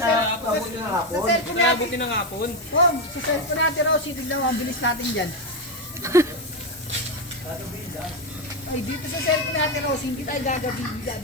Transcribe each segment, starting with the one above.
Abuti ng hapon. Sa cellphone natin. Abuti ng hapon. Oh, sa cellphone natin raw, tignan mo, ang bilis natin dyan. Ay, dito sa cellphone natin raw, hindi tayo gagawin dyan.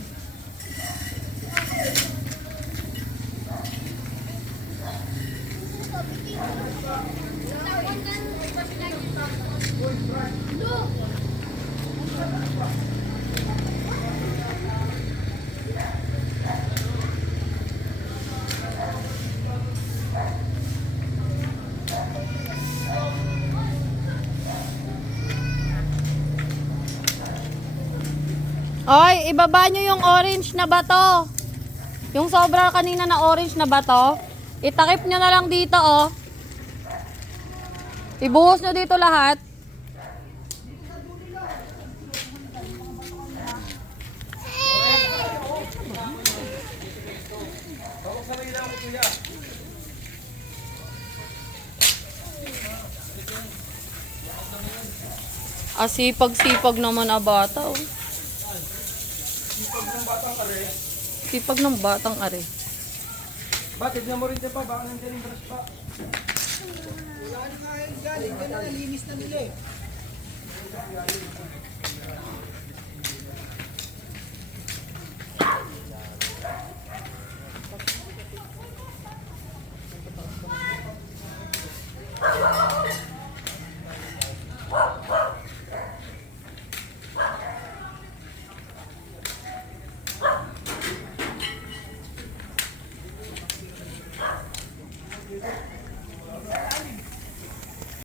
Oy, ibaba nyo yung orange na bato. Yung sobra kanina na orange na bato. Itakip nyo na lang dito, oh. Ibuhos nyo dito lahat. Sipag-sipag naman ang bata, oh. Sipag ng batang are. Bakit niya mo rin dyan pa? Baka nandiyan yung brush pa. Galing, ganun na, linis na nila eh.